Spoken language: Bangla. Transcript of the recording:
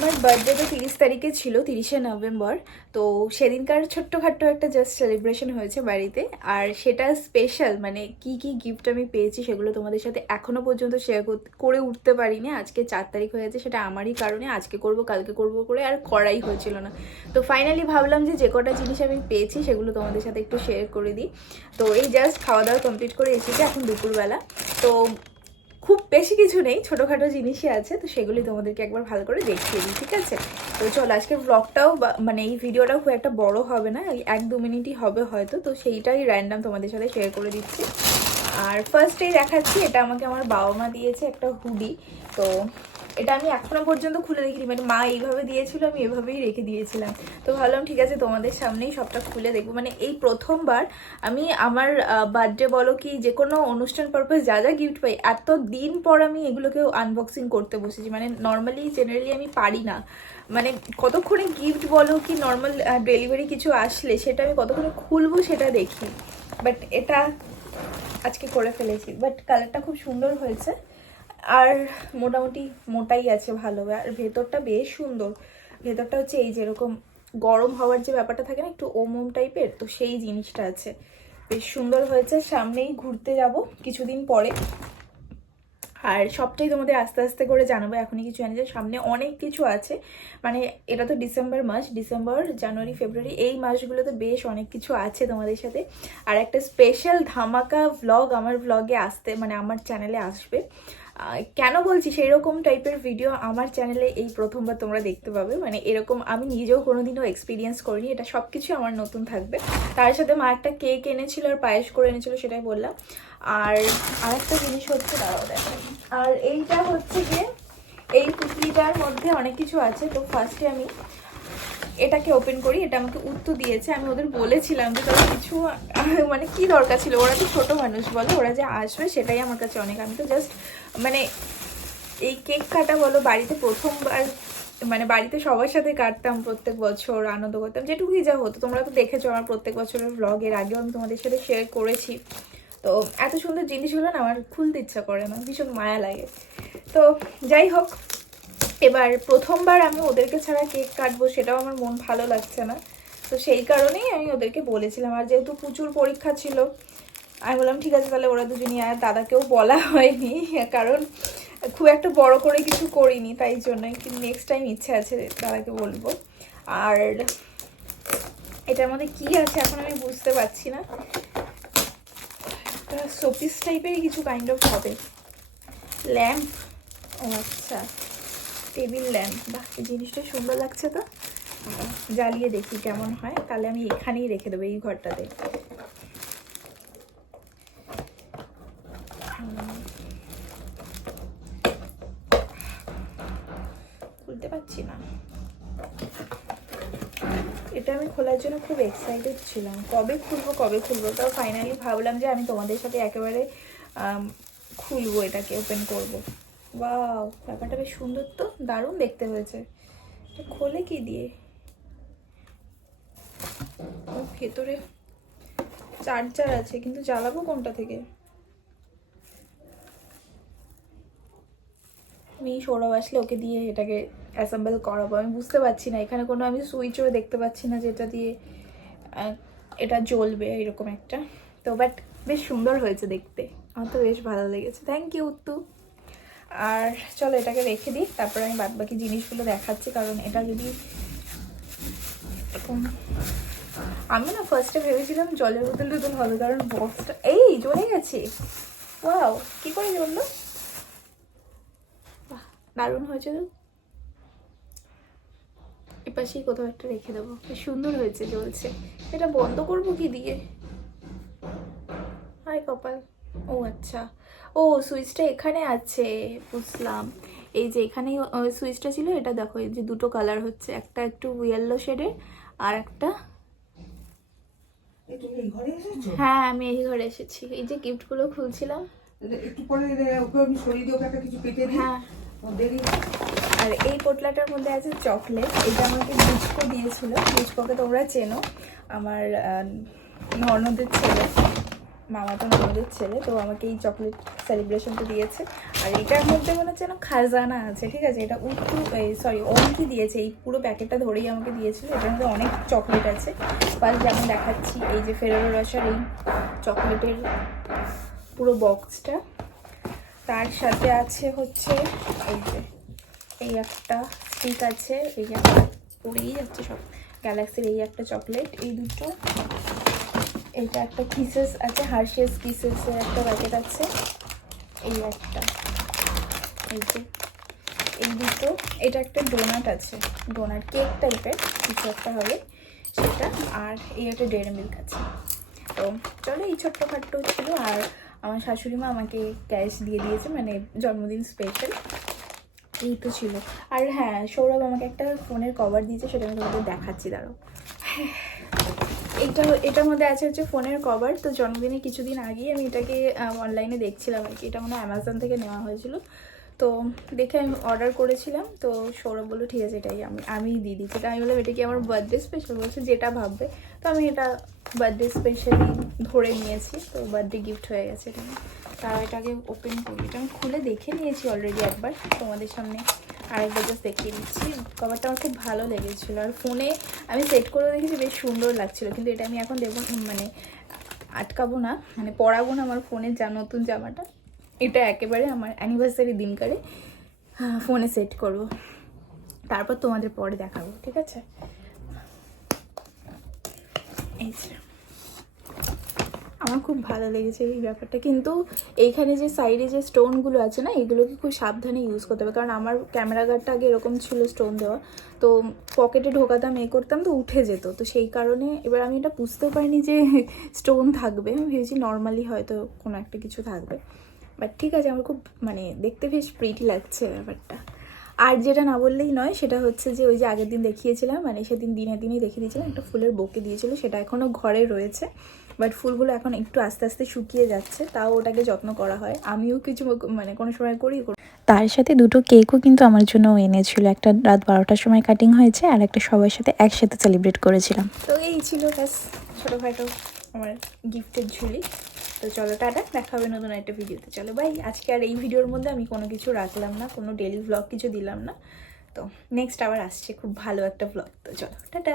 আমার বার্থডে তো 30 তারিখে ছিল, 30শে নভেম্বর। তো সেদিনকার ছোট্টখাট্টো একটা জাস্ট সেলিব্রেশন হয়েছে বাড়িতে। আর সেটা স্পেশাল, মানে কি কি গিফট আমি পেয়েছি সেগুলো তোমাদের সাথে এখনো পর্যন্ত শেয়ার করে উঠতে পারিনি। আজকে 4 তারিখ হয়ে গেছে, সেটা আমারই কারণে। আজকে করব কালকে করব করে আর করাই হয়েছিল না। তো ফাইনালি ভাবলাম যে কটা জিনিস আমি পেয়েছি সেগুলো তোমাদের সাথে একটু শেয়ার করে দিই। তো এই জাস্ট খাওয়া দাওয়া কমপ্লিট করে এসেছি এখন দুপুরবেলা। তো খুব বেশি কিছু নেই, ছোটোখাটো জিনিসই আছে, তো সেগুলি তোমাদেরকে একবার ভালো করে দেখিয়ে দিই, ঠিক আছে? তো চলো, আজকের ব্লগটাও মানে এই ভিডিওটাও খুব একটা বড় হবে না, 1-2 মিনিটই হবে হয়তো। তো সেইটাই র্যান্ডাম তোমাদের সাথে শেয়ার করে দিচ্ছি। আর ফার্স্টেই দেখাচ্ছি, এটা আমাকে আমার বাবা মা দিয়েছে একটা হুডি। তো এটা আমি এখনো পর্যন্ত খুলে দেখিনি, মানে মা এইভাবে দিয়েছিল, আমি এভাবেই রেখে দিয়েছিলাম। তো ভাবলাম ঠিক আছে তোমাদের সামনেই সবটা খুলে দেখবো। মানে এই প্রথমবার আমি আমার বার্থডে বলো কি যে কোনো অনুষ্ঠান পারপাস যা যা গিফট পাই, এত দিন পর আমি এগুলোকে আনবক্সিং করতে বসেছি। মানে নর্মালি জেনারেলি আমি পারি না, মানে কতক্ষণে গিফট বলো কি নর্মাল ডেলিভারি কিছু আসলে সেটা আমি কতক্ষণে খুলবো সেটা দেখি। বাট এটা আজকে করে ফেলেছি। বাট কালারটা খুব সুন্দর হয়েছে, আর মোটামুটি মোটাই আছে ভালো। আর ভেতরটা বেশ সুন্দর। ভেতরটা হচ্ছে এই যেরকম গরম হওয়ার যে ব্যাপারটা থাকে না, একটু ওম ওম টাইপের, তো সেই জিনিসটা আছে। বেশ সুন্দর হয়েছে। সামনেই ঘুরতে যাব কিছুদিন পরে, আর সবটাই তোমাদের আস্তে আস্তে করে জানাবো, এখনই কিছু জানি যে সামনে অনেক কিছু আছে। মানে এটা তো ডিসেম্বর মাস, ডিসেম্বর জানুয়ারি ফেব্রুয়ারি এই মাসগুলোতে বেশ অনেক কিছু আছে তোমাদের সাথে। আর একটা স্পেশাল ধামাকা ভ্লগ আমার ভ্লগে আসতে, মানে আমার চ্যানেলে আসবে। কেন বলছি সেই রকম টাইপের ভিডিও আমার চ্যানেলে এই প্রথমবার তোমরা দেখতে পাবে। মানে এরকম আমি নিজেও কোনোদিনও এক্সপিরিয়েন্স করিনি, এটা সব কিছু আমার নতুন থাকবে। তার সাথে মা একটা কেক এনেছিল আর পায়েস করে এনেছিল, সেটাই বললাম। আর আরেকটা জিনিস হচ্ছে, দাঁড়াও দেখো, আর এইটা হচ্ছে গিয়ে এই পুটলিটার মধ্যে অনেক কিছু আছে। তো ফার্স্টে আমি এটাকে ওপেন করি। এটা আমাকে উত্তর দিয়েছে, আমি ওদের বলেছিলাম যে তাদের কিছু মানে কি দরকার ছিল, ওরা তো ছোটো মানুষ বলো, ওরা যে আসবে সেটাই আমার কাছে অনেক। আমি তো জাস্ট মানে এই কেক কাটা বলো বাড়িতে প্রথমবার, মানে বাড়িতে সবার সাথে কাটতাম প্রত্যেক বছর, আনন্দ করতাম, যেটুকুই যা হতো। তোমরা তো দেখেছো আমার প্রত্যেক বছরের ভ্লগ, এর আগেও আমি তোমাদের সাথে শেয়ার করেছি। তো এত সুন্দর জিনিসগুলো না আমার খুলতে ইচ্ছা করে না, ভীষণ মায়া লাগে। তো যাই হোক, এবার প্রথমবার আমি ওদেরকে ছাড়া কেক কাটবো, সেটাও আমার মন ভালো লাগছে না। তো সেই কারণেই আমি ওদেরকে বলেছিলাম। আর যেহেতু প্রচুর পরীক্ষা ছিল, আমি বললাম ঠিক আছে তাহলে ওরা দুজনই। আর দাদাকেও বলা হয়নি, কারণ খুব একটা বড় করে কিছু করিনি, তাই জন্যই। কিন্তু নেক্সট টাইম ইচ্ছে আছে দাদাকে বলবো। আর এটার মধ্যে কি আছে এখন আমি বুঝতে পারছি না, একটা শোপিস টাইপেরই কিছু কাইন্ড অফ হবে। ল্যাম্প, ও আচ্ছা, টেবিল ল্যাম্প। বাহ, এই জিনিসটা সুন্দর লাগছে তো, জ্বালিয়ে দেখি কেমন হয়। তাহলে আমি এখানেই রেখে দেবো, এই ঘরটাতে। খুলতে পারছি না। এটা আমি খোলার জন্য খুব এক্সাইটেড ছিলাম, কবে খুলবো। তো ফাইনালি ভাবলাম যে আমি তোমাদের সাথে একেবারে খুলবো, এটাকে ওপেন করবো। ওয়াও, ব্যাপারটা বেশ সুন্দর তো, দারুণ দেখতে হয়েছে। এটা খোলে কি দিয়ে? ভেতরে চার্জার আছে, কিন্তু জ্বালাবো কোনটা থেকে? আমি সৌরভ আসলে ওকে দিয়ে এটাকে অ্যাসেম্বল করাবো। আমি বুঝতে পারছি না, এখানে কোনো আমি সুইচও দেখতে পাচ্ছি না যেটা দিয়ে এটা জ্বলবে, এরকম একটা। তো বাট বেশ সুন্দর হয়েছে দেখতে, আমার তো বেশ ভালো লেগেছে। Thank you উত্তু। আর চলো এটাকে রেখে দিই, তারপর আমি বাদ বাকি জিনিসগুলো দেখাচ্ছি। কারণ এটা যদি এরকম, আমি না ফার্স্টে ভেবেছিলাম জলের বোতল টুতল হবে, কারণ বক্সটা এই জ্বলে গেছে। ওয়াও, কি করে জ্বললো? বাহ, দারুণ হয়েছে তো। এপাশেই কোথাও একটা রেখে দেবো, সুন্দর হয়েছে, জ্বলছে। এটা বন্ধ করবো কি দিয়ে? হাই কপাল। ও আচ্ছা, ও সুইচটা এখানে আছে, বুঝলাম। এই যে এখানেই সুইচটা ছিল। এটা দেখো, এই যে দুটো কালার হচ্ছে, একটা একটু ইয়েলো শেডের আর একটা। হ্যাঁ, আমি এই ঘরে এসেছি, এই যে গিফটগুলো খুলছিলাম। একটু পরে ওকে আমি সরিয়ে দিয়ে একটা কিছু কেটে দিই। হ্যাঁ, আর এই পোটলাটার মধ্যে আছে চকলেট। এটা আমাকে লুচকো দিয়েছিল, লুচকোকে তোমরা চেনো, আমার ননদের ছেলে। মামাতো ননদের ছেলে, তো আমাকে এই চকলেট সেলিব্রেশনটা দিয়েছে। আর এটার মধ্যে মনে হচ্ছে যেন খাজানা আছে, ঠিক আছে। এটা অঙ্কি দিয়েছে, এই পুরো প্যাকেটটা ধরেই আমাকে দিয়েছিল। এটার মধ্যে অনেক চকলেট আছে। ফার্স্ট যেমন দেখাচ্ছি, এই যে ফেরারো রসার এই চকলেটের পুরো বক্সটা, তার সাথে আছে হচ্ছে এই একটা স্টিক আছে, এই একটা পড়েই যাচ্ছে সব, গ্যালাক্সির এই একটা চকলেট, এই দুটো, এইটা একটা কিসেস আছে, হার্শেস কিসেসের একটা প্যাকেট আছে, এই একটা, এই যে এই দুটো, এটা একটা ডোনাট আছে, ডোনাট কেক টাইপের কিছু একটা হবে সেটা, আর এই একটা ডেয়ারি মিল্ক আছে। তো চলো, এই ছোট্টখাট্টো ছিল। আর আমার শাশুড়ি মা আমাকে ক্যাশ দিয়ে দিয়েছে, মানে জন্মদিন স্পেশাল, এই তো ছিল। আর হ্যাঁ, সৌরভ আমাকে একটা ফোনের কভার দিয়েছে, সেটা আমি তোমাদের দেখাচ্ছি, দাঁড়াও। এটার মধ্যে আছে হচ্ছে ফোনের কভার। তো জন্মদিনে কিছুদিন আগেই আমি এটাকে অনলাইনে দেখছিলাম আর কি, এটা মনে হয় অ্যামাজন থেকে নেওয়া হয়েছিল। তো দেখে আমি অর্ডার করেছিলাম। তো সৌরভ বললো ঠিক আছে এটাই আমি দিয়ে দিচ্ছি। এটা আমি বললাম এটা কি আমার বার্থডে স্পেশাল, বলছে যেটা ভাববে। তো আমি এটা বার্থডে স্পেশালি ধরে নিয়েছি, তো বার্থডে গিফট হয়ে গেছে এটা। তাও এটাকে ওপেন করি, এটা আমি খুলে দেখে নিয়েছি অলরেডি একবার, তোমাদের সামনে আরেকবার জাস্ট দেখিয়ে দিচ্ছি। কভারটা আমার খুব ভালো লেগেছিলো, আর ফোনে আমি সেট করে দেখেছি বেশ সুন্দর লাগছিলো। কিন্তু এটা আমি এখন দেবো, মানে আটকাবো না, মানে পরাবো না আমার ফোনের নতুন জামাটা। এটা একেবারে আমার অ্যানিভার্সারি দিনকারে ফোনে সেট করব, তারপর তোমাদের পরে দেখাবো, ঠিক আছে। এই যে আমার খুব ভালো লেগেছে এই ব্যাপারটা। কিন্তু এইখানে যে সাইডে যে স্টোনগুলো আছে না, এগুলোকে খুব সাবধানে ইউজ করতে হবে, কারণ আমার ক্যামেরা গার্ডটা আগে এরকম ছিল স্টোন দেওয়া, তো পকেটে ঢোকাতাম করতাম তো উঠে যেত। তো সেই কারণে এবার আমি এটা বুঝতেও পারিনি যে স্টোন থাকবে, আমি ভেবেছি নর্মালি হয়তো কোনো একটা কিছু থাকবে। বাট ঠিক আছে, আমার খুব মানে দেখতে বেশ প্রিটি লাগছে ব্যাপারটা। আর যেটা না বললেই নয়, সেটা হচ্ছে যে ওই যে আগের দিন দেখিয়েছিলাম, মানে সেদিন দিনেই দেখিয়ে দিয়েছিলাম, একটা ফুলের বোকে দিয়েছিল, সেটা এখনও ঘরে রয়েছে। বাট ফুলগুলো এখন একটু আস্তে আস্তে শুকিয়ে যাচ্ছে, তাও ওটাকে যত্ন করা হয়, আমিও কিছু মানে কোনো সময় করি। তার সাথে দুটো কেকও কিন্তু আমার জন্য এনেছিল, একটা রাত 12টার সময় কাটিং হয়েছে, আর একটা সবার সাথে একসাথে সেলিব্রেট করেছিলাম। তো এই ছিল ব্যাস ছোটোখাটো আমার গিফটের ঝুলি। তো চলো টাটা, দেখা হবে নতুন একটা ভিডিওতে। চলো বাই। আজকে আর এই ভিডিওর মধ্যে আমি কোনো কিছু রাখলাম না, কোনো ডেলি ভ্লগ কিছু দিলাম না। তো নেক্সট আবার আসছে খুব ভালো একটা ভ্লগ। তো চলো টাটা।